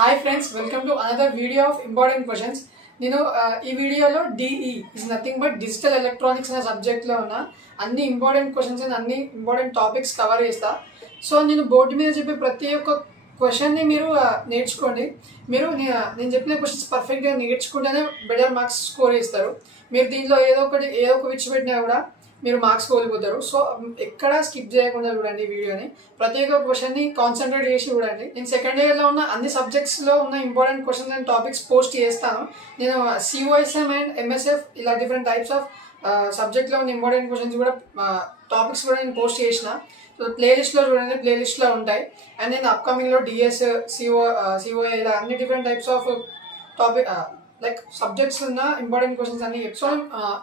Hi friends, welcome to another video of important questions. నేను ఈ వీడియోలో DE is nothing but digital electronics అనే సబ్జెక్ట్లో ఉన్న అన్ని ఇంపార్టెంట్ క్వశ్చన్స్ అండ్ అన్ని ఇంపార్టెంట్ టాపిక్స్ కవర్ చేస్తా. సో నేను బోర్డు మీద చెప్పే ప్రతి ఒక్క క్వశ్చన్ని మీరు నేర్చుకోండి. మీరు నేను చెప్పిన క్వశ్చన్స్ పర్ఫెక్ట్గా నేర్చుకుంటేనే బెటర్ మార్క్స్ స్కోర్ చేస్తారు. మీరు దీంట్లో ఏదో ఒక విడిచిపెట్టినా కూడా మీరు మార్క్స్ కోల్పోతారు. సో ఎక్కడ స్కిప్ చేయకుండా చూడండి వీడియోని. ప్రతి ఒక్క క్వశ్చన్ని కాన్సన్ట్రేట్ చేసి చూడండి. నేను సెకండ్ ఇయర్లో ఉన్న అన్ని సబ్జెక్ట్స్లో ఉన్న important questions and topics post చేస్తాను. నేను సిఓఎస్ఎం అండ్ ఎంఎస్ఎఫ్ ఇలా డిఫరెంట్ టైప్స్ ఆఫ్ సబ్జెక్ట్లో ఉన్న ఇంపార్టెంట్ క్వశ్చన్స్ కూడా టాపిక్స్ కూడా నేను పోస్ట్ చేసిన. సో ప్లేలిస్ట్లో చూడండి, ప్లేలిస్ట్లో ఉంటాయి. అండ్ నేను అప్కమింగ్లో డిఎస్ సిఓఏ ఇలా అన్ని different types of topic like subjects ఉన్న ఇంపార్టెంట్ క్వశ్చన్స్ అన్ని. సో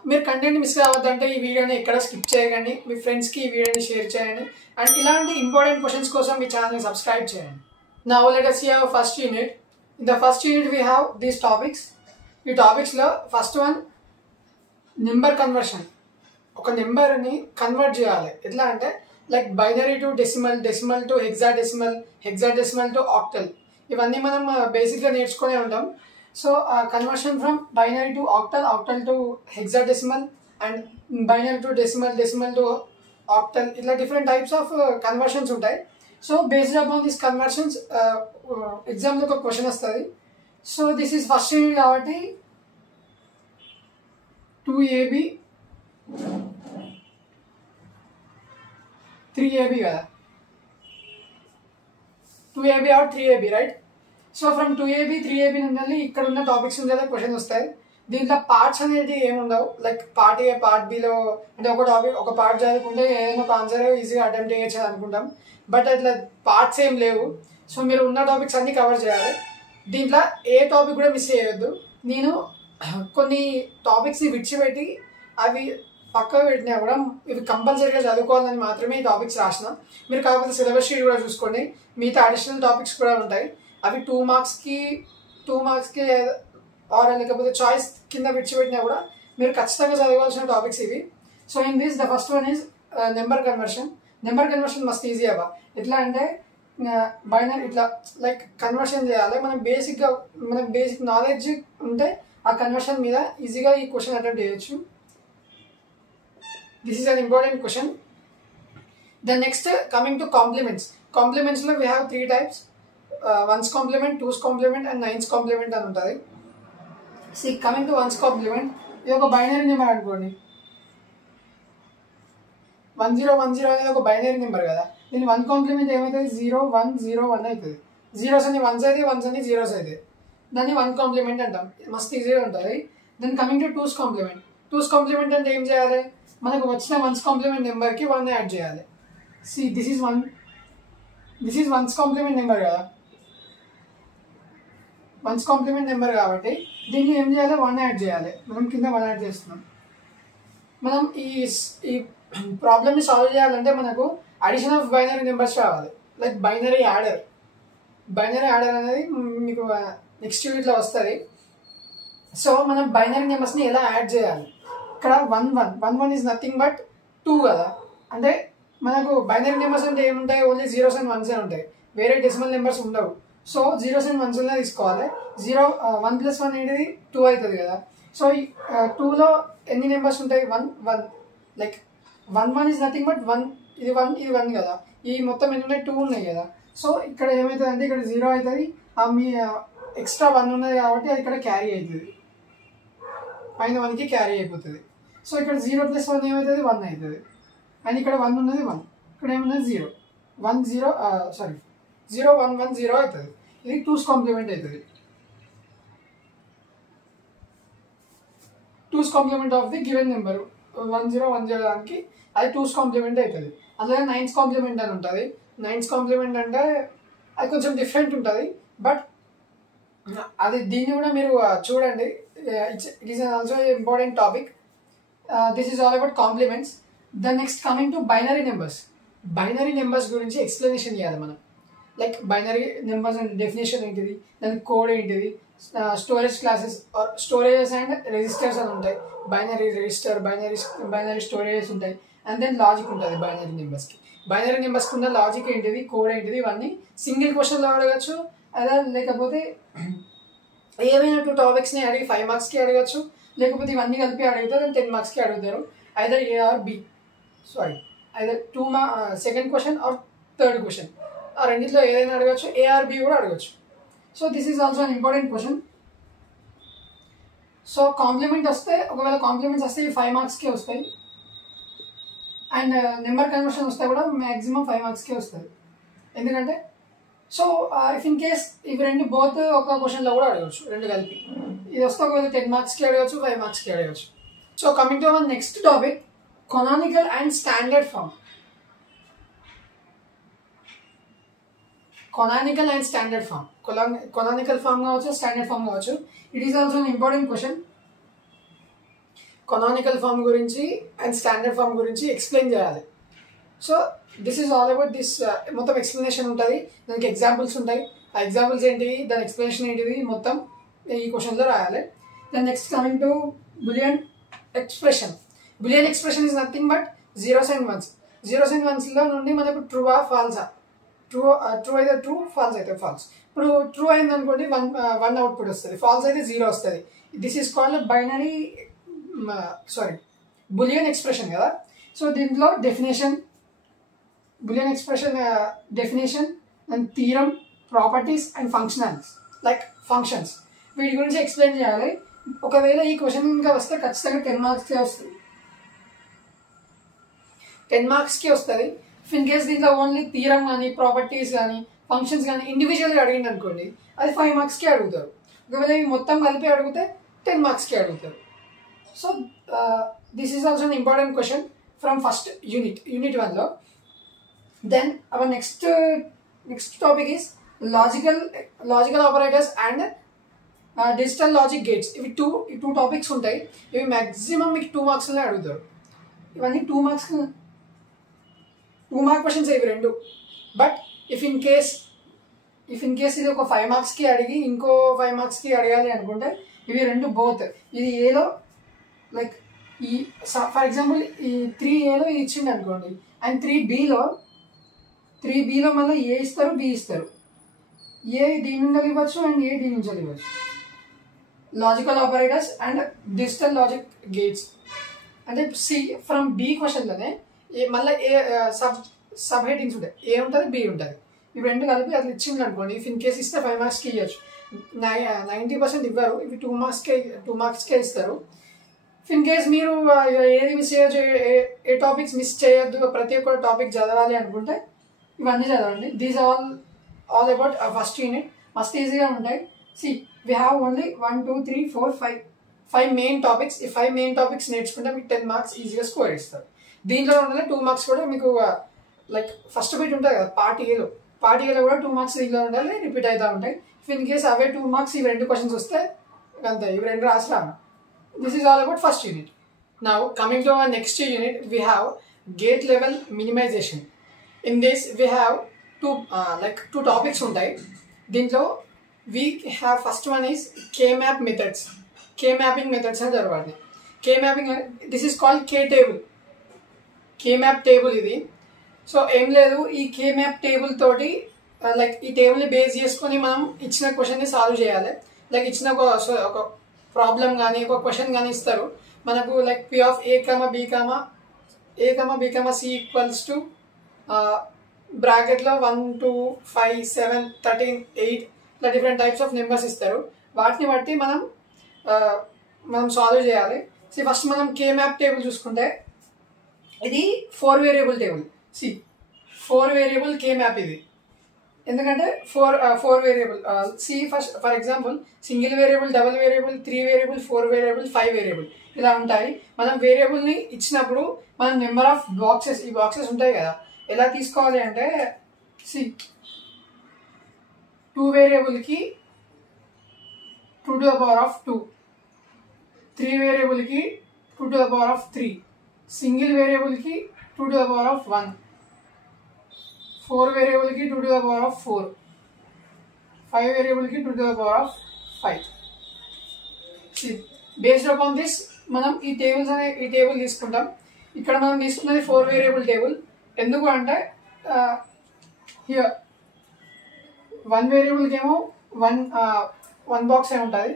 మీరు కంటెంట్ మిస్ కావద్దంటే ఈ వీడియోని ఎక్కడ స్కిప్ చేయకండి. మీ ఫ్రెండ్స్కి ఈ వీడియోని షేర్ చేయండి. అండ్ ఇలాంటి ఇంపార్టెంట్ క్వశ్చన్స్ కోసం మీ ఛానల్ని సబ్స్క్రైబ్ చేయండి. Now let us see our first unit. In the first unit we have these topics. ఈ టాపిక్స్లో ఫస్ట్ వన్ నెంబర్ కన్వర్షన్. ఒక నెంబర్ని కన్వర్ట్ చేయాలి. ఎట్లా అంటే like binary to decimal, decimal to hexadecimal, hexadecimal to octal. ఇవన్నీ మనం బేసిక్గా నేర్చుకునే ఉంటాం. So conversion from binary to octal, octal to hexadecimal, and binary to decimal, decimal to octal. Itla different types of conversions ఉంటాయి. So based upon these conversions exam లో ఒక question వస్తుంది. So this is first unit కాబట్టి 2AB 3AB కదా, 2AB or 3AB right. So from 2AB 3AB నుండి ఇక్కడ ఉన్న topics నుంచి క్వశ్చన్ వస్తాయి. దీంట్లో పార్ట్స్ అనేది ఏముండవు. Like part A part below అంటే ఒక టాపిక్ ఒక పార్ట్ చదువుకుంటే ఏదైనా ఒక ఆన్సర్ ఈజీగా అటెంప్ట్ చేయొచ్చు అనుకుంటాం. బట్ అట్లా పార్ట్స్ ఏం లేవు. సో మీరు ఉన్న టాపిక్స్ అన్నీ కవర్ చేయాలి. దీంట్లో ఏ టాపిక్ కూడా మిస్ చేయొద్దు. నేను కొన్ని టాపిక్స్ని విడిచిపెట్టి అవి పక్కకు పెట్టినా కూడా ఇవి కంపల్సరీగా చదువుకోవాలని మాత్రమే ఈ టాపిక్స్ రాసిన. మీరు కాకపోతే సిలబస్ షీట్ కూడా చూసుకోండి. మిగతా అడిషనల్ టాపిక్స్ కూడా ఉంటాయి. అవి 2 మార్క్స్కి ఆర్ లేకపోతే చాయిస్ కింద విడిచిపెట్టినా కూడా మీరు ఖచ్చితంగా చదవాల్సిన టాపిక్స్ ఇవి. So in this the first one is number conversion. Number conversion మస్త్ ఈజీ అవ్వ. ఎట్లా అంటే బైనరీ ఇట్లా లైక్ కన్వర్షన్ చేయాలి. మనకు బేసిక్ నాలెడ్జ్ ఉంటే ఆ కన్వర్షన్ మీద ఈజీగా ఈ క్వశ్చన్ అటెంప్ట్ చేయొచ్చు. This is an important question. The next coming to complements. కాంప్లిమెంట్స్లో we have 3 types. 1's complement, 2's complement and 9's complement అని ఉంటుంది. C coming to 1's complement, ఇది ఒక బైనరీ నెంబర్ అనుకోండి. 1010 అనేది ఒక బైనరీ నెంబర్ కదా. దీని 1 కాంప్లిమెంట్ ఏమవుతుంది? 0101 అవుతుంది. జీరోస్ అన్ని 1s అయితే 1s అన్ని 0s అయితే దాన్ని 1 కాంప్లిమెంట్ అంటాం. మస్తు ఈజీగా ఉంటుంది. Then coming to 2's complement. 2's complement అంటే ఏం చేయాలి? మనకు వచ్చిన 1's complement నెంబర్కి 1 యాడ్ చేయాలి. See this is 1's complement number కదా. 1's complement నెంబర్ కాబట్టి దీన్ని ఏం చేయాలి? 1 యాడ్ చేయాలి. మనం కింద 1 యాడ్ చేస్తున్నాం. మనం ఈ ప్రాబ్లమ్ని సాల్వ్ చేయాలంటే మనకు అడిషన్ ఆఫ్ బైనరీ నెంబర్స్ రావాలి. లైక్ బైనరీ యాడర్ అనేది మీకు నెక్స్ట్ యూనిట్లో వస్తుంది. సో మనం బైనరీ నెంబర్స్ని ఎలా యాడ్ చేయాలి? ఇక్కడ 1 ఈజ్ నథింగ్ బట్ 2 కదా. అంటే మనకు బైనరీ నెంబర్స్ అంటే ఏముంటాయి? ఓన్లీ 0s and 1s ఉంటాయి. వేరే డెసిమల్ నెంబర్స్ ఉండవు. సో 0s and 1s తీసుకోవాలి. 1 + 1 అనేది 2 అవుతుంది కదా. సో 2లో ఎన్ని నెంబర్స్ ఉంటాయి? 1 లైక్ 1 ఈజ్ నథింగ్ బట్ 1. ఇది 1 కదా. ఈ మొత్తం ఎన్ని ఉన్నాయి? 2 ఉన్నాయి కదా. సో ఇక్కడ ఏమవుతుంది అంటే ఇక్కడ 0 అవుతుంది. మీ ఎక్స్ట్రా 1 ఉన్నది కాబట్టి అది ఇక్కడ క్యారీ అవుతుంది. పైన 1కి క్యారీ అయిపోతుంది. సో ఇక్కడ 0 + 1 ఏమవుతుంది? 1 అవుతుంది. అండ్ ఇక్కడ 1 ఉన్నది 1, ఇక్కడ ఏమున్నది 0. 0 1 1 0 అవుతుంది. ఇది 2's complement అవుతుంది. 2's complement of the given number 1010 దానికి అది 2's complement అవుతుంది. అలాగే 9's complement అని ఉంటుంది. 9's complement అంటే అది కొంచెం డిఫరెంట్ ఉంటుంది. బట్ అది దీన్ని కూడా మీరు చూడండి. It is also important topic. This is all about compliments. The next coming to binary numbers. Binary numbers గురించి ఎక్స్ప్లెనేషన్ ఇవ్వాలి మనం. లైక్ బైనరీ నెంబర్స్ అంటే డెఫినేషన్ ఏంటిది, దాని కోడ్ ఏంటిది, storage classes storages and resistors అని ఉంటాయి. బైనరీ రెజిస్టర్, బైనరీ స్టోరేజెస్ ఉంటాయి. అండ్ దెన్ లాజిక్ ఉంటుంది బైనరీ నెంబర్స్కి. ఉన్న లాజిక్ ఏంటిది, కోడ్ ఏంటిది, ఇవన్నీ సింగిల్ క్వశ్చన్లో అడగచ్చు. అలా లేకపోతే ఏమైనా 2 టాపిక్స్ని అడిగి 5 మార్క్స్కి అడగచ్చు, లేకపోతే ఇవన్నీ కలిపి అడిగితే 10 మార్క్స్కి అడుగుతారు. Either A or B, sorry either second question or third question, ఆ రెండింటిలో ఏదైనా అడగచ్చు, ఏ ఆర్ బి కూడా అడగచ్చు. So this is also an important question. So complement వస్తే, ఒకవేళ కాంప్లిమెంట్స్ వస్తే 5 మార్క్స్కే వస్తాయి, అండ్ నెంబర్ కన్వర్షన్ వస్తే కూడా మ్యాక్సిమం 5 మార్క్స్కే వస్తుంది. ఎందుకంటే సో ఇఫ్ ఇన్ కేస్ ఇవి రెండు బోత్ ఒక క్వశ్చన్లో కూడా అడగచ్చు, రెండు కలిపి. ఇది వస్తే ఒకవేళ 10 మార్క్స్కి అడగచ్చు, 5 మార్క్స్కి అడగచ్చు. So coming to our next topic, canonical and standard form. Canonical and standard form, canonical form కావచ్చు, స్టాండర్డ్ ఫామ్ కావచ్చు. It is also an important question. Canonical form గురించి అండ్ స్టాండర్డ్ ఫామ్ గురించి ఎక్స్ప్లెయిన్ చేయాలి. So this is all about this. మొత్తం explanation ఉంటుంది, దానికి examples ఉంటాయి. ఆ ఎగ్జాంపుల్స్ ఏంటివి, దాని ఎక్స్ప్లెనేషన్ ఏంటివి, మొత్తం ఈ క్వశ్చన్లో రాయాలి. Then next coming to Boolean expression. Boolean expression is nothing but zeros and ones. Zeros and వన్స్లో నుండి మనకు ట్రూవా ఫాల్సా, ట్రూ అయితే ట్రూ, ఫాల్స్ అయితే ఫాల్స్. ఇప్పుడు ట్రూ అయింది అనుకోండి, వన్ అవుట్పుట్ వస్తుంది, ఫాల్స్ అయితే 0 వస్తుంది. This is called binary Boolean expression కదా. సో దీంట్లో definition, Boolean expression definition and theorem, properties and functionals like functions, వీటి గురించి ఎక్స్ప్లెయిన్ చేయాలి. ఒకవేళ ఈ క్వశ్చన్ ఇంకా వస్తే ఖచ్చితంగా 10 మార్క్స్కే వస్తుంది, 10 మార్క్స్కి వస్తుంది. ఇన్ కేస్ దీంట్లో ఓన్లీ థీరం కానీ, ప్రాపర్టీస్ కానీ, ఫంక్షన్స్ కానీ ఇండివిజువల్గా అడిగింది అనుకోండి, అది 5 మార్క్స్కే అడుగుతారు. ఒకవేళ ఇవి మొత్తం కలిపి అడిగితే 10 మార్క్స్కే అడుగుతారు. So this is also an important question from first unit 1లో. Then our next topic is logical operators and digital logic gates. ఇవి టూ టాపిక్స్ ఉంటాయి. ఇవి మ్యాక్సిమం మీకు 2 మార్క్స్లోనే అడుగుతారు. ఇవన్నీ 2 మార్క్ క్వశ్చన్స్ ఇవి రెండు. బట్ ఇఫ్ ఇన్ కేస్ ఇది ఒక 5 మార్క్స్కి అడిగి ఇంకో 5 మార్క్స్కి అడగాలి అనుకుంటే ఇవి రెండు బోత్. ఇది ఏలో లైక్ ఈ ఫర్ ఎగ్జాంపుల్ ఈ 3Aలో ఇచ్చింది అనుకోండి, అండ్ 3Bలో మళ్ళీ ఏ ఇస్తారు, బి ఇస్తారు. ఏ దీని నుంచి ఇవ్వచ్చు అండ్ ఏ దీని నుంచి ఇవ్వచ్చు. Logical operators and digital logic gates అంటే ఫ్రమ్ బి క్వశ్చన్లోనే మళ్ళీ ఏ సబ్ హెడ్డింగ్స్ ఉంటాయి, ఏ ఉంటుంది, బి ఉంటుంది. ఇవి రెండు కలిపి అట్లా ఇచ్చింది అనుకోండి, ఇఫ్ ఇన్ కేస్ ఇస్తే 5 మార్క్స్కి ఇవ్వచ్చు. 90% ఇవ్వరు, ఇవి 2 మార్క్స్కే ఇస్తారు. ఇన్ కేస్ మీరు ఏది మిస్ చేయొచ్చు, ఏ టాపిక్స్ మిస్ చేయొద్దు, ప్రతి ఒక్క టాపిక్ చదవాలి అనుకుంటే ఇవన్నీ చదవండి. These all about first unit. మస్త్ ఈజీగా ఉంటాయి. We have only 1 2 3 4 5 main topics. ఈ 5 మెయిన్ టాపిక్స్ నేర్చుకుంటే మీకు 10 మార్క్స్ ఈజీగా స్కోర్ ఇస్తారు. దీంట్లో ఉండే 2 మార్క్స్ కూడా మీకు లైక్ ఫస్ట్ బిట్ ఉంటుంది కదా, పార్ట్ ఏలో కూడా 2 మార్క్స్ దీంట్లో ఉండాలి, రిపీట్ అవుతూ ఉంటాయి. ఇన్ కేస్ అవే 2 మార్క్స్ ఇవి రెండు క్వశ్చన్స్ వస్తే అంతే, ఇవి రెండు రాసిరాను. This is all about first unit. Now coming to our next unit, we have gate level minimization. In this we have two topics untai. Dintlo we have first one is K-map methods. K-mapping methods ani jarvadi. K-mapping, this is called K-table. K-map table idi. So em ledu ee K-map table toti like ee table ni base cheskoni manam ichina question ni solve cheyali. Like ichina oka problem కానీ ఒక question కానీ ఇస్తారు మనకు, like P of A, B, C equals to బ్రాకెట్లో 1 2 5 7 13 8 ఇట్లా different types of numbers ఇస్తారు. వాటిని బట్టి మనం సాల్వ్ చేయాలి. ఫస్ట్ మనం K మ్యాప్ టేబుల్ చూసుకుంటే ఇది 4 variable table. 4 variable K map ఇది. ఎందుకంటే 4 variable first for example single variable, double variable, 3 variable, 4 variable, 5 variable ఇలా ఉంటాయి. మనం వేరియబుల్ని ఇచ్చినప్పుడు మనం నెంబర్ ఆఫ్ బాక్సెస్, ఈ బాక్సెస్ ఉంటాయి కదా, ఎలా తీసుకోవాలి అంటే 2 వేరియబుల్కి 2 to the power of 2, 3 వేరియబుల్కి 2 to the power of 3, single వేరియబుల్కి 2 to the power of 1, 4 వేరియబుల్కి 2 to the power of 4, 5 వేరియబుల్కి 2 to the power of 5. Based upon this మనం ఈ టేబుల్ తీసుకుంటాం. ఇక్కడ మనం తీసుకున్నది 4 వేరియబుల్ టేబుల్. ఎందుకు అంటే హియర్ 1 వేరియబుల్కి ఏమో వన్ బాక్సే ఉంటుంది,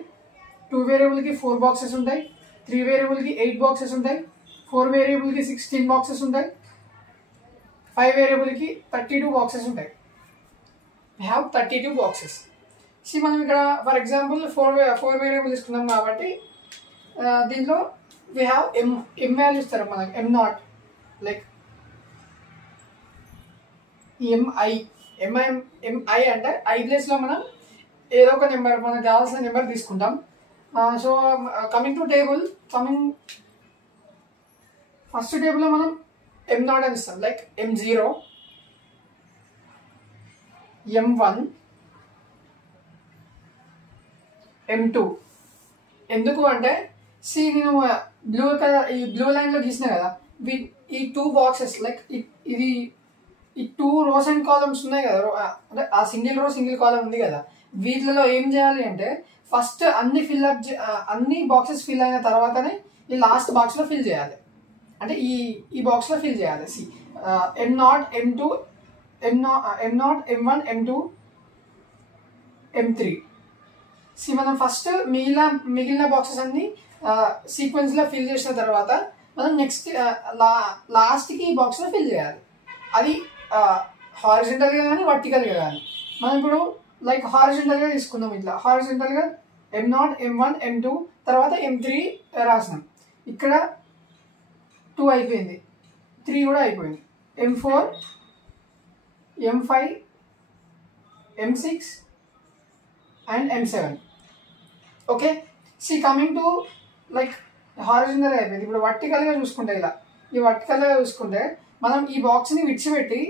2 వేరియబుల్కి 4 బాక్సెస్ ఉంటాయి, 3 వేరియబుల్కి 8 బాక్సెస్ ఉంటాయి, 4 వేరియబుల్కి 16 బాక్సెస్ ఉంటాయి, 5 వేరియబుల్కి 32 బాక్సెస్ ఉంటాయి. we have 32 boxes. మనం ఇక్కడ ఫర్ ఎగ్జాంపుల్ 4 వేరియబుల్ తీసుకున్నాం కాబట్టి దీంట్లో we have m వాల్యూ ఇస్తారు మనకి, m0 లైక్ ఎంఐ అంటే ఐ ప్లేస్లో మనం ఏదో ఒక నెంబర్ మనకు కావాల్సిన నెంబర్ తీసుకుంటాం. So coming to table, first టేబుల్లో మనం m0 అని ఇస్తాం, లైక్ m0, m1, m2. ఎందుకు అంటే నేను బ్లూ కలర్ ఈ బ్లూ లైన్లో గీసిన కదా, ఈ 2 బాక్సెస్ లైక్ ఇది ఈ 2 రోస్ అండ్ కాలమ్స్ ఉన్నాయి కదా, అంటే ఆ సింగిల్ రో సింగిల్ కాలమ్ ఉంది కదా, వీటిలో ఏం చేయాలి అంటే ఫస్ట్ అన్ని బాక్సెస్ ఫిల్ అయిన తర్వాతనే ఈ లాస్ట్ బాక్స్లో ఫిల్ చేయాలి, అంటే ఈ బాక్స్లో ఫిల్ చేయాలి. m0, m2, m0, m1, m2, m3. మనం ఫస్ట్ మిగిలిన బాక్సెస్ అన్ని సీక్వెన్స్లో ఫిల్ చేసిన తర్వాత మనం నెక్స్ట్ లాస్ట్కి ఈ బాక్స్లో ఫిల్ చేయాలి. అది హారిజంటల్గా కానీ వర్టికల్గా కానీ. మనం ఇప్పుడు లైక్ హారిజంటల్గా తీసుకుందాం, ఇట్లా హారిజంటల్గా m0, m1, m2 తర్వాత m3 రాసినాం. ఇక్కడ 2 అయిపోయింది, 3 కూడా అయిపోయింది, m4, m5, m6 and m7. Okay, coming to like హారిజంటల్గా అయిపోయింది. ఇప్పుడు వర్టికల్గా చూసుకుంటే ఈ వర్టికల్గా చూసుకుంటే మనం ఈ బాక్స్ని విడిచిపెట్టి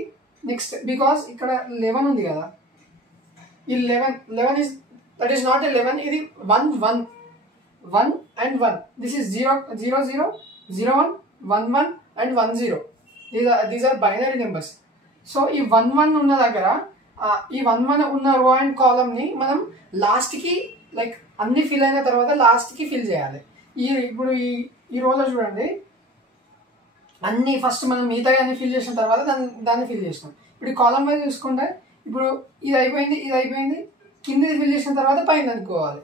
నెక్స్ట్, బికాస్ ఇక్కడ 11 ఉంది కదా, ఈ 11 ఇస్ దట్ ఈస్ నాట్ 11, ఇది 1 and 1. This is 0 0 0 0 1 1 1 and 1 0. These are binary numbers. So ఈ 1 1 ఉన్న దగ్గర ఈ 1 1 ఉన్న రో అండ్ కాలమ్ని మనం లాస్ట్కి లైక్ అన్ని ఫిల్ అయిన తర్వాత లాస్ట్కి ఫిల్ చేయాలి. ఇప్పుడు ఈ రోలో చూడండి, అన్ని ఫస్ట్ మనం మిగతా అన్ని ఫిల్ చేసిన తర్వాత దాన్ని ఫిల్ చేసినాం. ఇప్పుడు కాలమ్ వైజ్ చూసుకుంటే ఇప్పుడు ఇది అయిపోయింది, కిందది ఫిల్ చేసిన తర్వాత పైన అనుకోవాలి.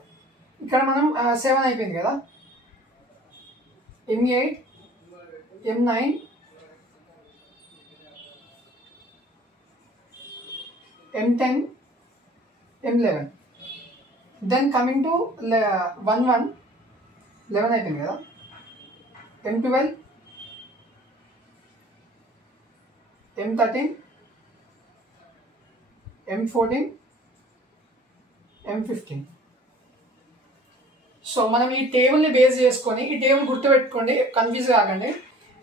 ఇక్కడ మనం 7 అయిపోయింది కదా, m8, m9, m10, m11. Then coming to 11 అయిపోయింది కదా, m12, m13, m14, m15. So మనం ఈ టేబుల్ని బేస్ చేసుకొని, ఈ టేబుల్ గుర్తుపెట్టుకోండి, కన్ఫ్యూజ్ కాకండి.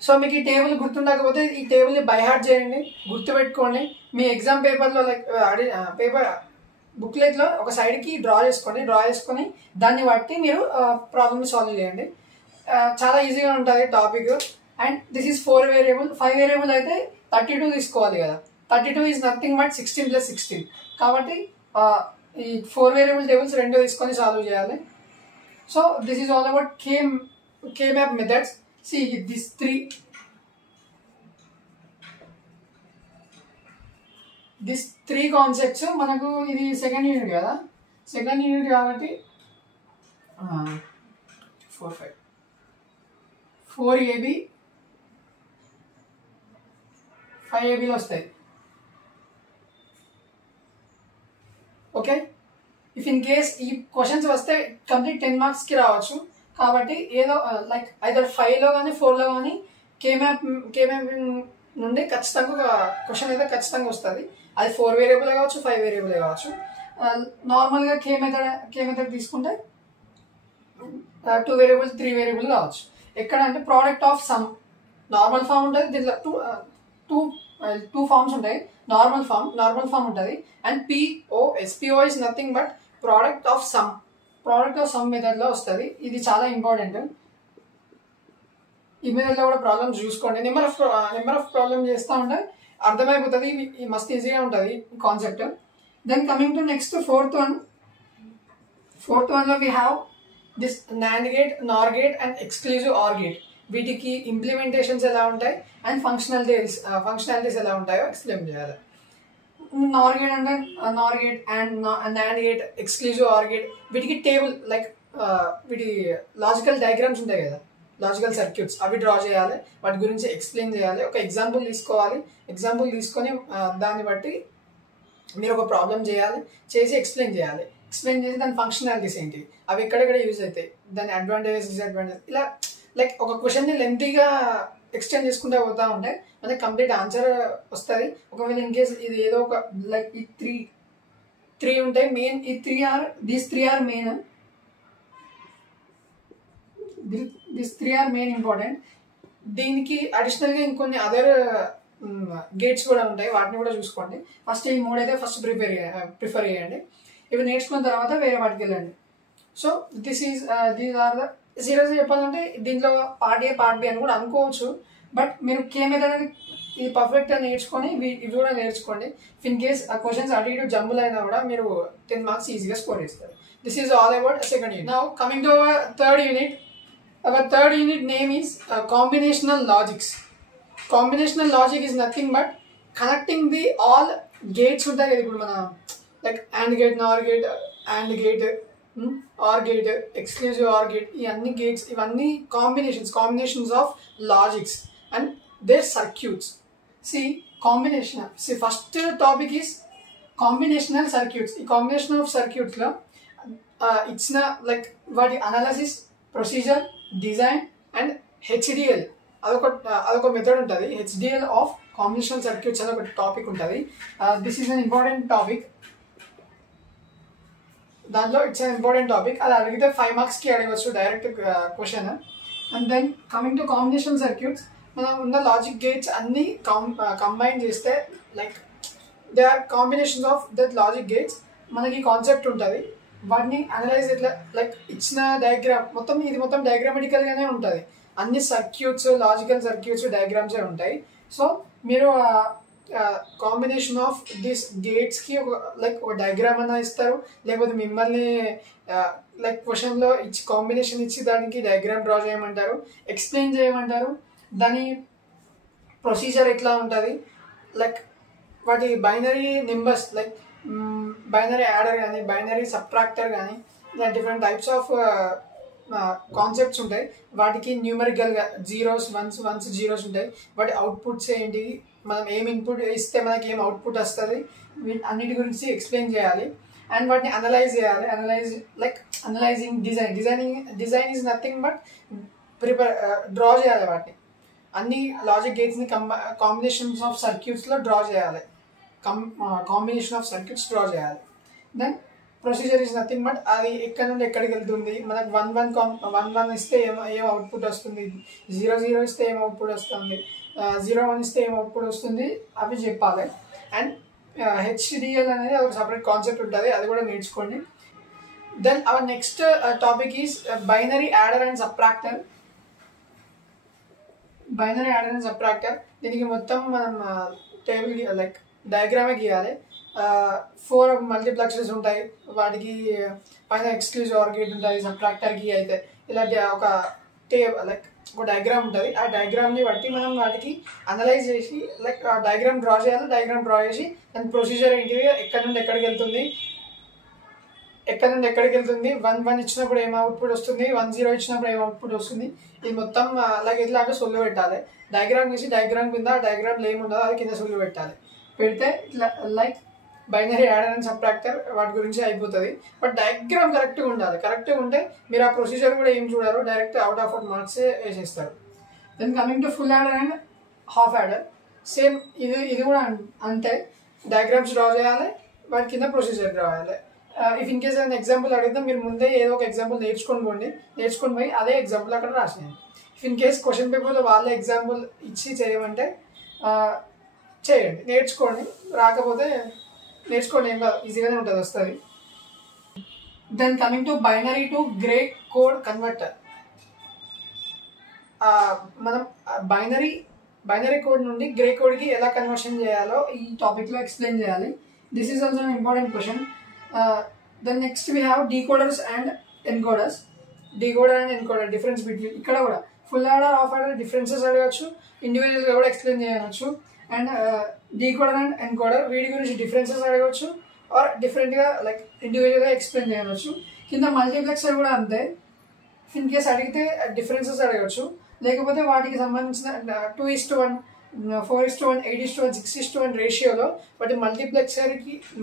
సో మీకు ఈ టేబుల్ గుర్తుండకపోతే ఈ టేబుల్ని బైహార్ట్ చేయండి, గుర్తుపెట్టుకోండి. మీ ఎగ్జామ్ పేపర్లో లైక్ పేపర్ బుక్లెట్లో ఒక సైడ్కి డ్రా చేసుకొని దాన్ని బట్టి మీరు ప్రాబ్లమ్ని సాల్వ్ చేయండి. చాలా ఈజీగా ఉంటుంది topic. And this is 4 variable. 5 variable అయితే 32 తీసుకోవాలి కదా, 32 ఈజ్ నథింగ్ బట్ 16 + 16. కాబట్టి ఈ 4 వేరియబుల్ టేబుల్స్ 2 తీసుకొని సాల్వ్ చేయాలి. So this is all about K-map methods. These 3 concepts మనకు, ఇది సెకండ్ యూనిట్ కదా, సెకండ్ యూనిట్ కాబట్టి 4AB 5ABలో వస్తాయి. ఓకే, ఇఫ్ ఇన్ కేస్ ఈ క్వశ్చన్స్ వస్తే కంప్లీట్ 10 మార్క్స్కి రావచ్చు. కాబట్టి ఏదో లైక్ ఐదర్ 5లో కానీ 4లో కానీ K-map నుండి ఖచ్చితంగా క్వశ్చన్ అయితే ఖచ్చితంగా వస్తుంది. అది 4 వేరియబుల్ కావచ్చు, 5 వేరియబుల్ కావచ్చు. నార్మల్గా K మెథడ్ తీసుకుంటే 2 వేరియబుల్ 3 వేరియబుల్ కావచ్చు. ఎక్కడ అంటే product of sum normal form ఉంటుంది, దీంట్లో టూ ఫార్మ్స్ ఉంటాయి. నార్మల్ ఫామ్ ఉంటుంది and PO is nothing but product of sum మెథడ్లో వస్తుంది. ఇది చాలా ఇంపార్టెంట్. ఈ మెథడ్లో కూడా ప్రాబ్లమ్స్ చూసుకోండి. నెంబర్ ఆఫ్ ప్రాబ్లమ్ చేస్తూ ఉంటే అర్థమైపోతుంది, మస్తు ఈజీగా ఉంటుంది ఈ concept. Then coming to next fourth వన్లో we have this NAND gate, NOR gate and exclusive OR gate. వీటికి ఇంప్లిమెంటేషన్స్ ఎలా ఉంటాయి అండ్ ఫంక్షనాలిటీస్ ఎలా ఉంటాయో ఎక్స్ప్లెయిన్ చేయాలి. నార్ గేట్ అంటే నార్ gate and NAND gate, exclusive or gate, వీటికి టేబుల్ లైక్ వీటి లాజికల్ డయాగ్రామ్స్ ఉంటాయి కదా, లాజికల్ సర్క్యూట్స్, అవి డ్రా చేయాలి, వాటి గురించి ఎక్స్ప్లెయిన్ చేయాలి, ఒక ఎగ్జాంపుల్ తీసుకోవాలి, ఎగ్జాంపుల్ తీసుకొని దాన్ని బట్టి మీరు ఒక ప్రాబ్లం చేయాలి, చేసి ఎక్స్ప్లెయిన్ చేయాలి, ఎక్స్ప్లెయిన్ చేసి దాని ఫంక్షనాలిటీస్ ఏంటి, అవి ఎక్కడెక్కడ యూజ్ అవుతాయి, దాని అడ్వాంటేజెస్ డిసడ్వాంటేజెస్, ఇలా లైక్ ఒక క్వశ్చన్ని లెంతీగా ఎక్స్టెండ్ చేసుకుంటూ పోతా ఉంటే మనకి కంప్లీట్ ఆన్సర్ వస్తుంది. ఒకవేళ ఇన్ కేస్ ఇది ఏదో ఒక లైక్ ఈ త్రీ ఉంటాయి మెయిన్, ఈ these three are main, this three are main important. దీనికి అడిషనల్గా ఇంకొన్ని అదర్ గేట్స్ కూడా ఉంటాయి, వాటిని కూడా చూసుకోండి. ఫస్ట్ ఈ మూడు అయితే ఫస్ట్ ప్రిఫర్ చేయండి, ఇవి నేర్చుకున్న తర్వాత వేరే వాటికి వెళ్ళండి. సో దీస్ ఆర్ ద సీరియస్గా చెప్పాలంటే దీంట్లో పార్ట్ ఏ పార్ట్ బి అని కూడా అనుకోవచ్చు, బట్ మీరు కే మెథడ్ అనేది ఇది పర్ఫెక్ట్గా నేర్చుకొని ఇవి కూడా నేర్చుకోండి. ఇన్ కేస్ ఆ క్వశ్చన్స్ అటు ఇటు జంబుల్ అయినా కూడా మీరు 10 మార్క్స్ ఈజీగా స్కోర్ చేస్తారు. This is all about second unit. Now coming to our third unit. Our third unit name is combinational logics. Combinational logic is nothing but connecting the all gates ఉంటాయి కదా, ఇప్పుడు మన like and gate, nor gate, and gate, or gate, exclusive or gate, ఈ అన్ని gates ఇవన్నీ combinations of logics and their circuits. First topic is combinational circuits. ఈ combination of సర్క్యూట్స్లో ఇచ్చిన లైక్ వాటి analysis, procedure, design and HDL అదొక method ఉంటుంది. HDL of combinational circuits అని ఒక టాపిక్ ఉంటుంది. This is an important topic. దాంట్లో ఇట్స్ అన్ ఇంపార్టెంట్ టాపిక్. అది అడిగితే 5 మార్క్స్కి అడగవచ్చు direct question. And then coming to combination circuits, మనం ఉన్న లాజిక్ గేట్స్ అన్నీ కంబైన్ చేస్తే like they are combinations of that logic gates. మనకి కాన్సెప్ట్ ఉంటుంది, వాటిని అనలైజ్ ఇట్లా లైక్ ఇచ్చిన డయాగ్రామ్ ఇది మొత్తం డయాగ్రామెటికల్గానే ఉంటుంది. అన్ని సర్క్యూట్స్, లాజికల్ సర్క్యూట్స్, డయాగ్రామ్సే ఉంటాయి. సో మీరు కాంబినేషన్ ఆఫ్ దిస్ గేట్స్కి ఒక డయాగ్రామ్ అన్నా ఇస్తారు, లేకపోతే మిమ్మల్ని లైక్ క్వశ్చన్లో కాంబినేషన్ ఇచ్చి దానికి డయాగ్రామ్ డ్రా చేయమంటారు, ఎక్స్ప్లెయిన్ చేయమంటారు, దాని ప్రొసీజర్ ఎట్లా ఉంటుంది, లైక్ వాటి binary numbers like binary adder కానీ, బైనరీ సబ్ట్రాక్టర్ కానీ, ఇలా డిఫరెంట్ టైప్స్ ఆఫ్ కాన్సెప్ట్స్ ఉంటాయి. వాటికి న్యూమరికల్గా జీరోస్, వన్స్ జీరోస్ ఉంటాయి. వాటి అవుట్పుట్స్ ఏంటి, మనం ఏం ఇన్పుట్ ఇస్తే మనకి ఏం అవుట్పుట్ వస్తుంది, అన్నిటి గురించి ఎక్స్ప్లెయిన్ చేయాలి. అండ్ వాటిని అనలైజ్ చేయాలి. Analysing design is nothing but draw చేయాలి. వాటిని అన్ని లాజిక్ గేట్స్ని కాంబినేషన్స్ ఆఫ్ సర్క్యూట్స్లో డ్రా చేయాలి. కాంబినేషన్ ఆఫ్ సర్క్యూట్స్ డ్రా చేయాలి. Then procedure is nothing but అది ఎక్కడి నుండి ఎక్కడికి వెళ్తుంది, మనకు 1 ఇస్తే ఏం అవుట్పుట్ వస్తుంది, 0 ఇస్తే ఏం అవుట్పుట్ వస్తుంది, 0 ఇస్తే ఏం అవుట్పుట్ వస్తుంది, అవి చెప్పాలి. అండ్ హెచ్డిఎల్ అనేది ఒక సపరేట్ కాన్సెప్ట్ ఉంటుంది, అది కూడా నేర్చుకోండి. Then our next topic is binary adder and subtractor. దీనికి మొత్తం మనం టేబుల్ లైక్ డయాగ్రామే గీయాలి. 4 మల్టీప్లెక్సెస్ ఉంటాయి, వాటికి పైన ఎక్స్క్లూజివ్ ఆర్ గేట్ ఉంటుంది, సబ్ట్రాక్టర్కి అయితే ఇలాంటి ఒక డయాగ్రామ్ ఉంటుంది. ఆ డయాగ్రామ్ని బట్టి మనం వాటికి అనలైజ్ చేసి లైక్ ఆ డయాగ్రామ్ డ్రా చేయాలి. డయాగ్రామ్ డ్రా చేసి దాని ప్రొసీజర్ ఏంటిది, ఎక్కడి నుండి ఎక్కడికి వెళ్తుంది, 1 ఇచ్చినప్పుడు ఏం అవుట్పుట్ వస్తుంది, 10 ఇచ్చినప్పుడు ఏం అవుట్పుట్ వస్తుంది, ఇది మొత్తం అలాగే ఇట్లా అంటే సొల్లు పెట్టాలి. డయాగ్రామ్ చేసి డయాగ్రామ్ కింద డయాగ్రామ్లో ఏముండదో అది కింద సొల్లు పెట్టాలి. పెడితే ఇట్లా like binary adder and subtractor వాటి గురించి అయిపోతుంది. బట్ డయాగ్రామ్ కరెక్ట్గా ఉండాలి. కరెక్ట్గా ఉంటే మీరు ఆ ప్రొసీజర్ కూడా ఏం చూడారు, డైరెక్ట్ అవుట్ ఆఫ్ మార్క్స్ వేసేస్తారు. Then coming to full adder and half adder, same ఇది కూడా అంతే. డయాగ్రామ్స్ డ్రా చేయాలి, వాటి కింద ప్రొసీజర్ డ్రా చేయాలి. ఇఫ్ ఇన్ కేస్ ఏదైనా ఎగ్జాంపుల్ అడిగితే మీరు ముందే ఏదో ఒక ఎగ్జాంపుల్ నేర్చుకొని పోయి అదే ఎగ్జాంపుల్ అక్కడ రాసేయండి. ఇఫ్ ఇన్ కేస్ క్వశ్చన్ పేపర్లో వాళ్ళే ఎగ్జాంపుల్ ఇచ్చి చేయమంటే చేయండి, నేర్చుకోండి. రాకపోతే నేర్చుకోండి, ఏం కాదు, ఈజీగానే ఉంటుంది, వస్తుంది. Then coming to binary to Gray code converter. మనం బైనరీ కోడ్ నుండి గ్రే కోడ్కి ఎలా కన్వర్షన్ చేయాలో ఈ టాపిక్లో ఎక్స్ప్లెయిన్ చేయాలి. This is also an important question. Then next we have decoders and encoders. Decoder and encoder difference between, ఇక్కడ కూడా full adder, half adder differences అడగచ్చు, ఇండివిజువల్గా కూడా ఎక్స్ప్లెయిన్ చేయవచ్చు. అండ్ డీకోడర్ అండ్ ఎన్కోడర్ వీటి గురించి డిఫరెన్సెస్ అడగవచ్చు ఆర్ డిఫరెంట్గా లైక్ ఇండివిజువల్గా ఎక్స్ప్లెయిన్ చేయవచ్చు. కింద మల్టీప్లెక్సర్ కూడా అంతే, ఇన్ కేస్ అడిగితే డిఫరెన్సెస్ అడగవచ్చు, లేకపోతే వాటికి సంబంధించిన 2:1, 4:1, 8:1, 6:1 రేషియోలో వాటి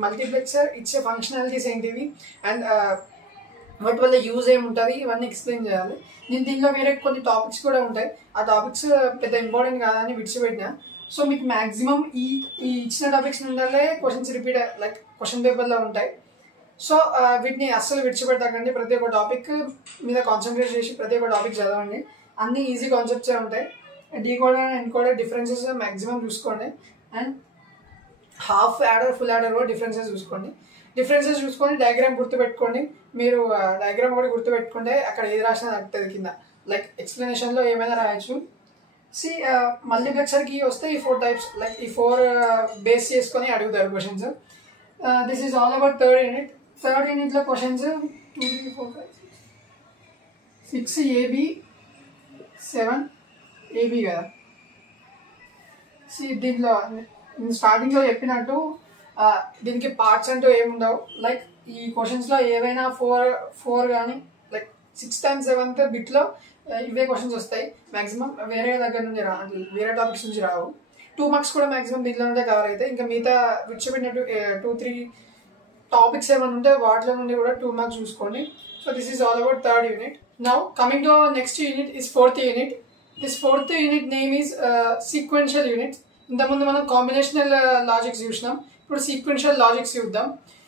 మల్టీప్లెక్సర్ ఇచ్చే ఫంక్షనాలిటీస్ ఏంటివి అండ్ వాటి వల్ల యూజ్ ఏముంటుంది ఇవన్నీ ఎక్స్ప్లెయిన్ చేయాలి. నేను దీనిలో వేరే కొన్ని టాపిక్స్ కూడా ఉంటాయి, ఆ టాపిక్స్ పెద్ద ఇంపార్టెంట్ కాదని విడిచిపెట్టినా. సో మీకు మ్యాక్సిమం ఈ ఇచ్చిన టాపిక్స్ నుండే క్వశ్చన్స్ రిపీట్ లైక్ క్వశ్చన్ పేపర్లో ఉంటాయి. సో వీటిని అస్సలు విడిచిపెట్టకండి, ప్రతి ఒక్క టాపిక్ మీద కాన్సన్ట్రేట్ చేసి ప్రతి ఒక్క టాపిక్ చదవండి. అన్ని ఈజీ కాన్సెప్ట్సే ఉంటాయి. Decoder and encoder differences maximum చూసుకోండి and half adder full adder కూడా డిఫరెన్సెస్ చూసుకొని డయాగ్రామ్ గుర్తుపెట్టుకోండి. మీరు డయాగ్రామ్ కూడా గుర్తుపెట్టుకుంటే అక్కడ ఏది రాసినా తగ్గుతుంది కింద, లైక్ ఎక్స్ప్లెనేషన్లో ఏమైనా రాయొచ్చు. మల్టీప్లెక్సర్కి వస్తే ఈ 4 టైప్స్ లైక్ ఈ 4 బేస్ చేసుకొని అడుగుతారు questions. This is all about third యూనిట్లో క్వశ్చన్స్ 2, 3, 4, 5, 6 AB, 7 AB కదా. దీంట్లో నేను స్టార్టింగ్లో చెప్పినట్టు దీనికి పార్ట్స్ అంటూ ఏముండవు. లైక్ ఈ క్వశ్చన్స్లో ఏవైనా 4 కానీ లైక్ 6th and 7th బిట్లో ఇవే క్వశ్చన్స్ వస్తాయి మ్యాక్సిమం. వేరే దగ్గర నుంచి వేరే టాపిక్స్ నుంచి రావు. 2 మార్క్స్ కూడా మ్యాక్సిమం దీంట్లో నుండే కవర్ అవుతాయి. ఇంకా మిగతా విడిచిపెట్టినట్టు 2-3 టాపిక్స్ ఏమైనా ఉంటే వాటిలో నుండి కూడా 2 మార్క్స్ చూసుకోండి. So this is all about third unit. Now coming to next unit is fourth unit. This fourth unit name is sequential unit. ఇంతకుముందు మనం కాంబినేషనల్ లాజిక్స్ చూసినాం, ఇప్పుడు సీక్వెన్షియల్ లాజిక్స్ చూద్దాం.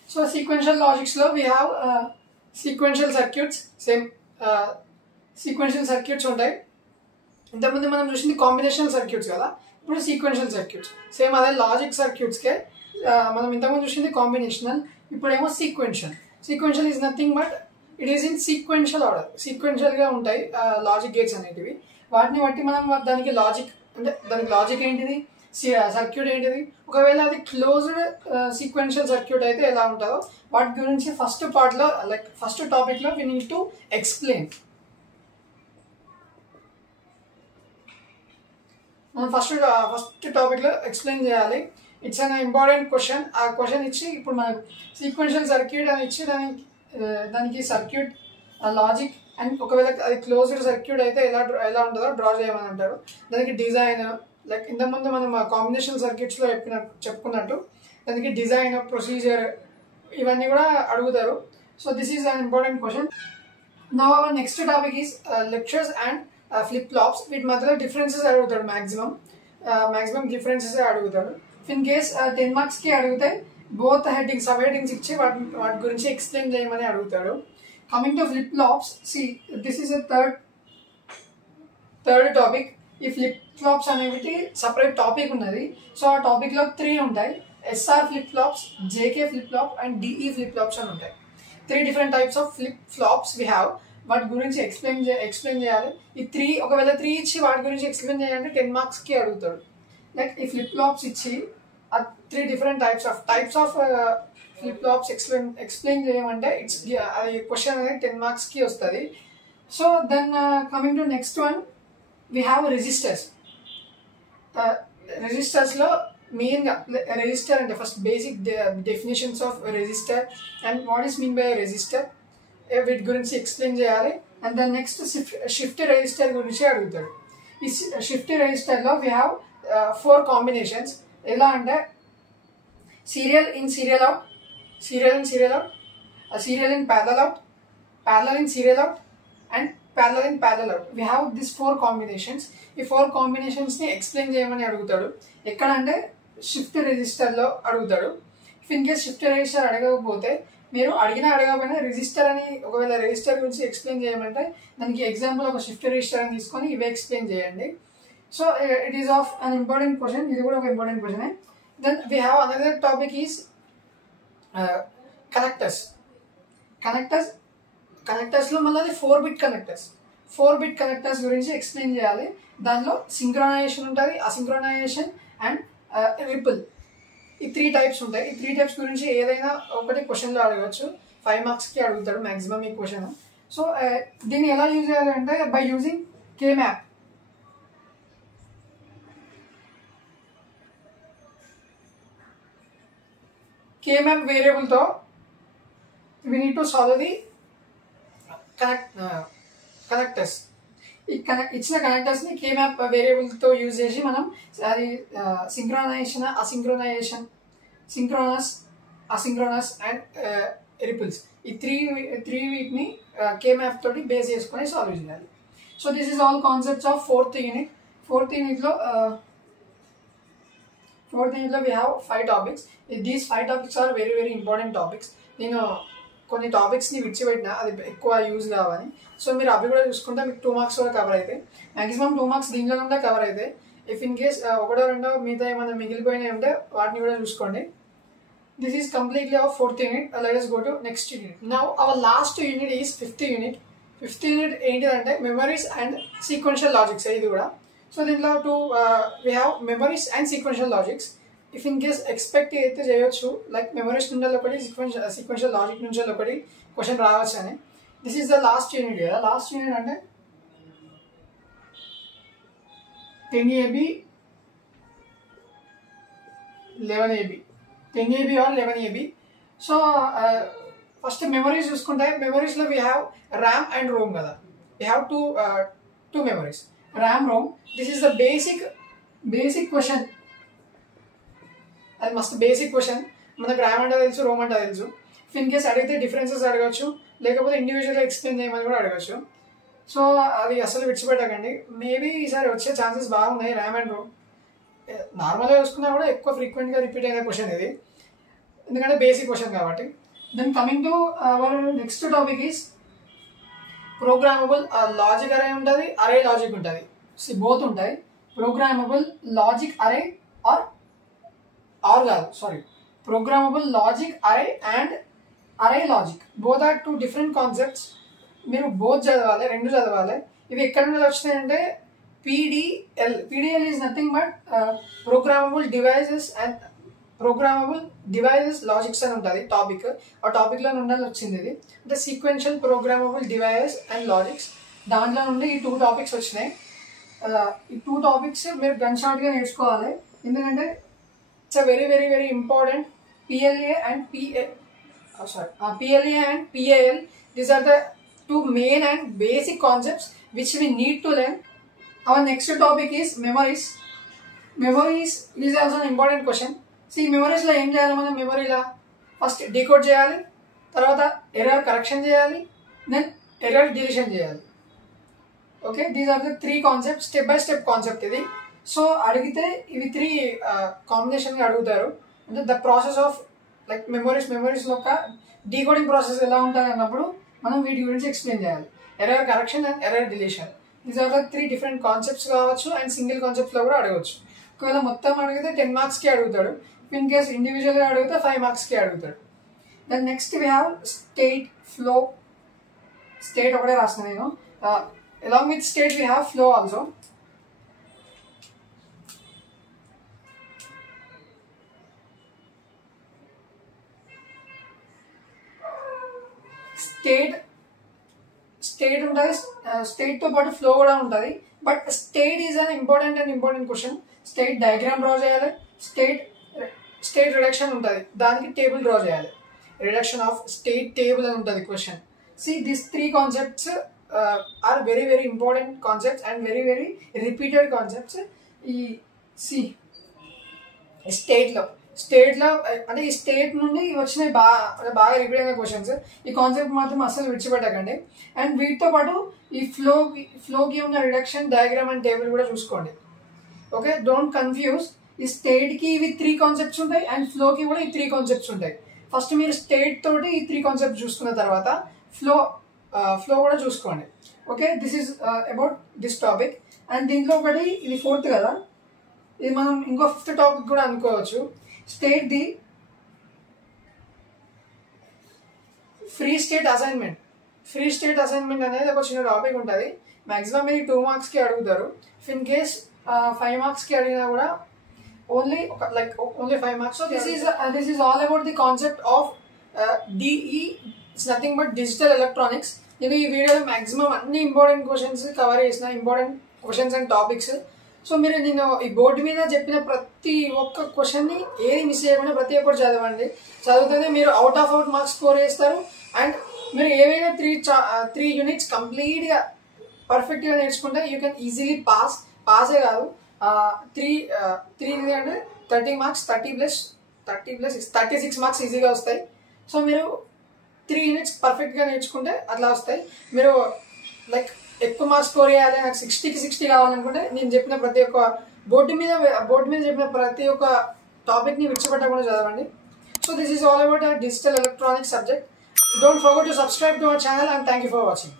సో సీక్వెన్షియల్ లాజిక్స్లో we have sequential circuits. Same sequential circuits ఉంటాయి. ఇంతకుముందు మనం చూసింది కాంబినేషనల్ సర్క్యూట్స్ కదా, ఇప్పుడు సీక్వెన్షియల్ సర్క్యూట్స్. సేమ్ అదే లాజిక్ సర్క్యూట్స్కే మనం ఇంతకుముందు చూసింది కాంబినేషనల్, ఇప్పుడేమో sequential. Sequential is nothing but it is in sequential order. సీక్వెన్షియల్గా ఉంటాయి లాజిక్ గేట్స్ అనేటివి. వాటిని బట్టి మనం దానికి లాజిక్ ఏంటిది, సర్క్యూట్ ఏంటిది, ఒకవేళ అది క్లోజ్డ్ సీక్వెన్షియల్ సర్క్యూట్ అయితే ఎలా ఉంటుందో వాటి గురించి ఫస్ట్ పార్ట్లో లైక్ ఫస్ట్ టాపిక్లో వీ నీడ్ టు ఎక్స్ప్లెయిన్. మనం ఫస్ట్ టాపిక్లో ఎక్స్ప్లెయిన్ చేయాలి. It's an important question. ఆ క్వశ్చన్ ఇచ్చి ఇప్పుడు మనకు సీక్వెన్షియల్ సర్క్యూట్ అని ఇచ్చి దానికి సర్క్యూట్ లాజిక్ అండ్ ఒకవేళ అది క్లోజ్డ్ సర్క్యూట్ అయితే ఎలా ఉంటుందో డ్రా చేయమని అంటారు. దానికి డిజైన్ లైక్ ఇంతకుముందు మనం కాంబినేషన్ సర్క్యూట్స్లో చెప్పుకున్నట్టు దానికి డిజైన్, ప్రొసీజర్ ఇవన్నీ కూడా అడుగుతారు. So this is an important question. Now our next topic is lectures and flip flops. వీటి మధ్యలో డిఫరెన్సెస్ అడుగుతాడు మ్యాక్సిమం డిఫరెన్సెస్ అడుగుతాడు. ఇన్ కేస్ 10 మార్క్స్కి అడిగితే బోత్ హెడ్డింగ్స్ సబ్ హెడ్డింగ్స్ ఇచ్చి వాటి గురించి ఎక్స్ప్లెయిన్ చేయమని అడుగుతాడు. Coming to flip flops, this is a third topic. ఈ ఫ్లిప్ ఫ్లాప్స్ అనేవి సపరేట్ టాపిక్ ఉన్నది. సో ఆ టాపిక్లో 3 ఉంటాయి. SR flip flops, JK flip flop and DE flip flops అని ఉంటాయి. 3 different types of flip flops we have. వాటి గురించి ఎక్స్ప్లెయిన్ చేయాలి. ఒకవేళ 3 ఇచ్చి వాటి గురించి ఎక్స్ప్లెయిన్ చేయాలంటే 10 మార్క్స్కి అడుగుతాడు. లైక్ ఈ ఫ్లిప్ ఫ్లాప్స్ ఇచ్చి ఆ 3 different types of flip flops explain చేయమంటే అది క్వశ్చన్ అనేది 10 మార్క్స్కి వస్తుంది. So then coming to next one we have registers. రెజిస్టర్స్లో మెయిన్గా రెజిస్టర్ అంటే first basic definitions of register and what is mean by register వీటి గురించి ఎక్స్ప్లెయిన్ చేయాలి. And then next shift register గురించి అడుగుతాడు. ఈ షిఫ్ట్ రెజిస్టర్లో వీ హ్యావ్ 4 కాంబినేషన్స్. ఎలా అంటే serial in serial out, serial in parallel out, parallel in serial out and parallel in parallel out. We have this 4 combinations. ఈ 4 కాంబినేషన్స్ని explain చేయమని అడుగుతాడు. ఎక్కడ అంటే షిఫ్ట్ రెజిస్టర్లో అడుగుతాడు. ఇన్ కేస్ షిఫ్ట్ రెజిస్టర్ అడగకపోతే మీరు అడగకపోయినా రిజిస్టర్ అని ఒకవేళ రెజిస్టర్ గురించి ఎక్స్ప్లెయిన్ చేయమంటే దానికి ఎగ్జాంపుల్ ఒక షిఫ్ట్ రెజిస్టర్ అని తీసుకొని ఇవే ఎక్స్ప్లెయిన్ చేయండి. So it is of an important question. ఇది కూడా ఒక important question. Then we have another topic is కనెక్టర్స్లో మళ్ళీ 4-bit కనెక్టర్స్ గురించి ఎక్స్ప్లెయిన్ చేయాలి. దానిలో సింక్రోనైజేషన్ ఉంటుంది, అసింక్రోనైజేషన్ అండ్ రిపుల్. ఈ 3 టైప్స్ ఉంటాయి. ఈ 3 టైప్స్ గురించి ఏదైనా ఒకటి క్వశ్చన్లో అడగవచ్చు. 5 మార్క్స్కి అడుగుతాడు మ్యాక్సిమం ఈ క్వశ్చన్. సో దీన్ని ఎలా యూజ్ చేయాలంటే బై యూజింగ్ K-map variable తో we need to solve the connectors. ఇచ్చిన కనెక్టర్స్ ని K-map వేరియబుల్ తో యూజ్ చేసి మనం అది synchronization, asynchronization, synchronous, asynchronous and ripples ఈ త్రీ వీటిని K-map తోటి బేస్ చేసుకొని సాల్వ్ చేయాలి. So this is all concepts of fourth unit. ఫోర్త్ యూనిట్లో we have 5 topics. These 5 topics are very very important topics. నేను కొన్ని టాపిక్స్ని విడిచిపెట్టినా అది ఎక్కువ యూజ్ కావాలి. సో మీరు అవి కూడా చూసుకుంటే మీకు 2 మార్క్స్ కూడా కవర్ అవుతాయి. మ్యాక్సిమం 2 మార్క్స్ దీంట్లో కూడా కవర్ అవుతాయి. ఇఫ్ ఇన్ కేస్ ఒకటో రెండో మిగతా ఏమైనా మిగిలిపోయినాయి ఉంటే వాటిని కూడా చూసుకోండి. This is completely our fourth unit. Let us go to next unit. Now our last unit is fifth unit. Fifth unit ఏంటిదంటే మెమరీస్ అండ్ సీక్వెన్షియల్ లాజిక్స్. ఇది కూడా సో దీంట్లో we have memories and sequential logics. If in case expect అయితే చేయొచ్చు like memories నుంచి ఒకటి, sequential logic నుంచి ఒకటి క్వశ్చన్ రావచ్చు అని. This is the last unit కదా. లాస్ట్ యూనిట్ అంటే 10AB 11AB 10AB or 11AB. So first memories చూసుకుంటే మెమరీస్లో we have RAM and ROM కదా. We have two memories, RAM, ROM. This is the basic question. అది must basic question. మనకు RAM అంటే తెలుసు, ROM అంటే తెలుసు. ఇఫ్ ఇన్ కేస్ అడిగితే డిఫరెన్సెస్ అడగచ్చు, లేకపోతే ఇండివిజువల్గా ఎక్స్ప్లెయిన్ చేయమని కూడా అడగచ్చు. సో అది అసలు విడిచిపెట్టకండి. మేబీ ఈసారి వచ్చే ఛాన్సెస్ బాగున్నాయి. ర్యామ్ అండ్ రోమ్ నార్మల్గా చూసుకున్నా కూడా ఎక్కువ ఫ్రీక్వెంట్గా రిపీట్ అయిన క్వశ్చన్ ఇది, ఎందుకంటే బేసిక్ క్వశ్చన్ కాబట్టి. Then coming to our next topic is programmable logic array ఉంటుంది, అరే లాజిక్ ఉంటుంది. బోత్ ఉంటాయి. Programmable logic array programmable logic array and array logic both are 2 different concepts. మీరు బోత్ చదవాలి, రెండు చదవాలి. ఇవి ఎక్కడ నుండి వచ్చినాయంటే PDL is nothing but programmable devices logics అని ఉంటుంది టాపిక్. ఆ టాపిక్లో నుండి వచ్చింది ఇది. అంటే sequential programmable devices and logics, దాంట్లో నుండి ఈ 2 టాపిక్స్ వచ్చినాయి. ఈ 2 టాపిక్స్ మీరు గన్ షార్ట్గా నేర్చుకోవాలి, ఎందుకంటే it's a very very very important. PLA and PAL, these are the 2 main and basic concepts which we need to learn. Our next topic is memories. Memories is also an important question. See, memories లో ఏం చేయాలి మనం? మెమరీలో first decode చేయాలి, తర్వాత error correction చేయాలి, then error deletion చేయాలి. Okay, these are the 3 concepts, step by step concept ఇది. సో అడిగితే ఇవి 3 కాంబినేషన్గా అడుగుతారు. అంటే ద ప్రాసెస్ ఆఫ్ లైక్ మెమరీస్లో ఒక డీకోడింగ్ ప్రాసెస్ ఎలా ఉంటుంది అన్నప్పుడు మనం వీటి గురించి ఎక్స్ప్లెయిన్ చేయాలి. Error correction and error deletion, these are the 3 different concepts కావచ్చు అండ్ సింగిల్ కాన్సెప్ట్స్లో కూడా అడగవచ్చు. ఒకవేళ మొత్తం అడిగితే 10 మార్క్స్కి అడుగుతాడు. ఇన్ కేస్ ఇండివిజువల్గా అడిగితే 5 మార్క్స్కి అడుగుతాడు. Then next we have state, flow. State ఒకటే రాసిన నేను. Along with state we have flow also. State ఉంటుంది, స్టేట్తో పాటు ఫ్లో కూడా ఉంటుంది. But state is an important question. State diagram draw చేయాలి, స్టేట్ రిడక్షన్ ఉంటుంది, దానికి టేబుల్ డ్రా చేయాలి. రిడక్షన్ ఆఫ్ స్టేట్ టేబుల్ అని ఉంటుంది question. See, these 3 concepts are very very important concepts and very very repeated concepts. స్టేట్లో అంటే ఈ state నుండి వచ్చినాయి బాగా రిపీట్ అయిన క్వశ్చన్స్. ఈ కాన్సెప్ట్ మాత్రం అసలు విడిచిపెట్టకండి. అండ్ వీటితో పాటు ఈ ఫ్లోకి ఉన్న రిడక్షన్ డయాగ్రామ్ అండ్ టేబుల్ కూడా చూసుకోండి. Okay, don't confuse. ఈ స్టేట్కి ఇవి 3 కాన్సెప్ట్స్ ఉంటాయి అండ్ ఫ్లోకి కూడా ఈ 3 కాన్సెప్ట్స్ ఉంటాయి. ఫస్ట్ మీరు స్టేట్ తోటి ఈ 3 కాన్సెప్ట్స్ చూసుకున్న తర్వాత ఫ్లో కూడా చూసుకోండి. Okay, this is about this topic. And దీంట్లో ఒకటి ఇది 4th కదా, ఇది మనం ఇంకో 5th టాపిక్ కూడా అనుకోవచ్చు. State the free state assignment అనేది ఒక చిన్న టాపిక్ ఉంటుంది. మ్యాక్సిమం ఇది 2 మార్క్స్కి అడుగుతారు. ఇన్ కేస్ 5 మార్క్స్కి అడిగినా కూడా only 5 marks. So this is all about the concept of DE. It's nothing but digital electronics. నేను ఈ వీడియోలో మ్యాక్సిమం అన్ని ఇంపార్టెంట్ క్వశ్చన్స్ కవర్ చేసిన, important questions and topics. So మీరు నేను ఈ బోర్డు మీద చెప్పిన ప్రతి ఒక్క క్వశ్చన్ని ఏది మిస్ చేయకుండా ప్రతి ఒక్కటి చదవండి. చదివితేనే మీరు out of out marks score చేస్తారు. అండ్ మీరు ఏవైనా త్రీ యూనిట్స్ కంప్లీట్గా పర్ఫెక్ట్గా నేర్చుకుంటే యూ కెన్ ఈజీలీ పాసే కాదు, త్రీ అంటే 30 మార్క్స్ 36 మార్క్స్ ఈజీగా వస్తాయి. సో మీరు 3 యూనిట్స్ పర్ఫెక్ట్గా నేర్చుకుంటే అట్లా వస్తాయి. మీరు లైక్ ఎక్కువ మార్క్స్ స్కోర్ చేయాలి, నాకు 60కి 60 కావాలనుకుంటే నేను చెప్పిన ప్రతి ఒక్క బోర్డు మీద చెప్పిన ప్రతి ఒక్క టాపిక్ని విడిచిపెట్టకుండా చదవండి. So this is all about digital electronics subject. Don't forget to subscribe to our channel and thank you for watching.